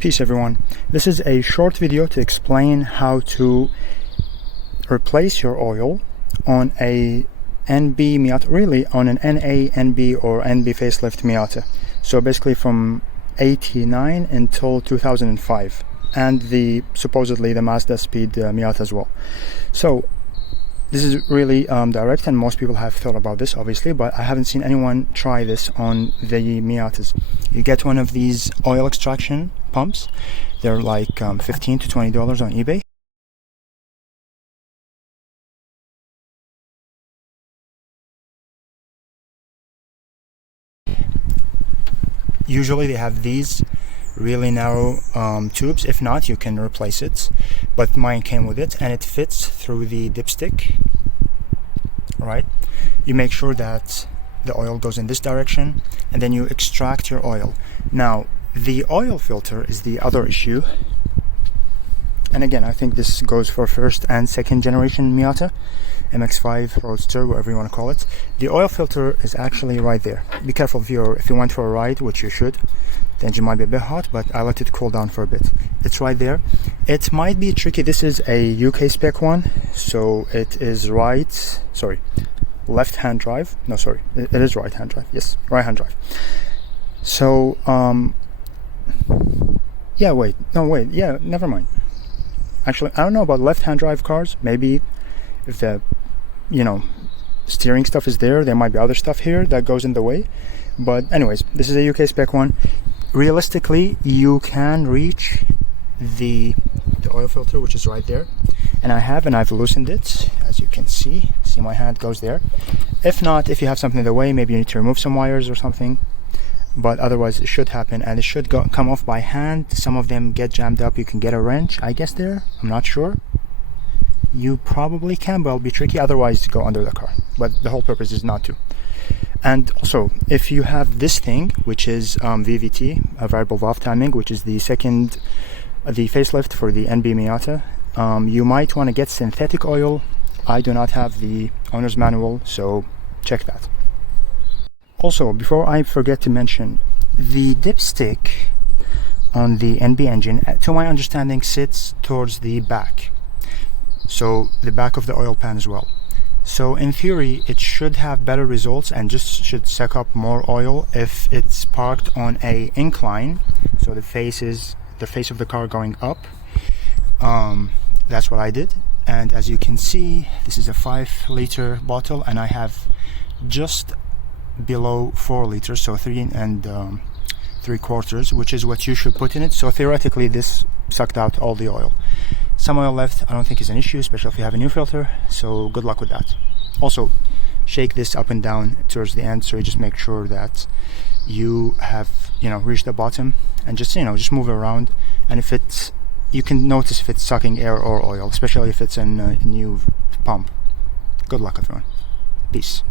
Peace everyone. This is a short video to explain how to replace your oil on a NB Miata, really on an NA, NB or NB facelift Miata. So basically from 89 until 2005, and supposedly the Mazda Speed Miata as well. So this is really direct, and most people have thought about this obviously, but I haven't seen anyone try this on the Miatas. You get one of these oil extraction pumps. They're like $15 to $20 on eBay. Usually they have these really narrow tubes. If not, you can replace it, but mine came with it and it fits through the dipstick. Right, you make sure that the oil goes in this direction and then you extract your oil. Now the oil filter is the other issue, and again I think this goes for first and second generation Miata, MX-5, Roadster, whatever you want to call it. The oil filter is actually right there. Be careful if you went for a ride, which you should. The engine might be a bit hot, but I let it cool down for a bit. It's right there. It might be tricky. This is a UK spec one, so it is left-hand drive. No, sorry, it is right-hand drive. Yes, right-hand drive. So yeah, never mind. Actually, I don't know about left-hand drive cars. Maybe if the steering stuff is there, there might be other stuff here that goes in the way. But anyways, this is a UK spec one. Realistically, you can reach the oil filter, which is right there, and I've loosened it, as you can see my hand goes there. If not, if you have something in the way, maybe you need to remove some wires or something, but otherwise it should happen, and it should come off by hand. Some of them get jammed up. You can get a wrench, I guess, there. I'm not sure. You probably can, but it'll be tricky. Otherwise, go under the car, but the whole purpose is not to. And also, if you have this thing, which is VVT, a variable valve timing, which is the facelift for the NB Miata, you might want to get synthetic oil. I do not have the owner's manual, so check that. Also, before I forget to mention, the dipstick on the NB engine, to my understanding, sits towards the back. So the back of the oil pan as well. So in theory, it should have better results and just should suck up more oil if it's parked on a incline. So the face of the car going up. That's what I did. And as you can see, this is a 5-liter bottle, and I have just below 4 liters, so 3 3/4, which is what you should put in it. So theoretically, this sucked out all the oil. Some oil left, I don't think is an issue, especially if you have a new filter, so good luck with that. Also, shake this up and down towards the end, so you just make sure that you have reached the bottom, and just move it around. And you can notice if it's sucking air or oil, especially if it's a new pump. Good luck everyone. Peace.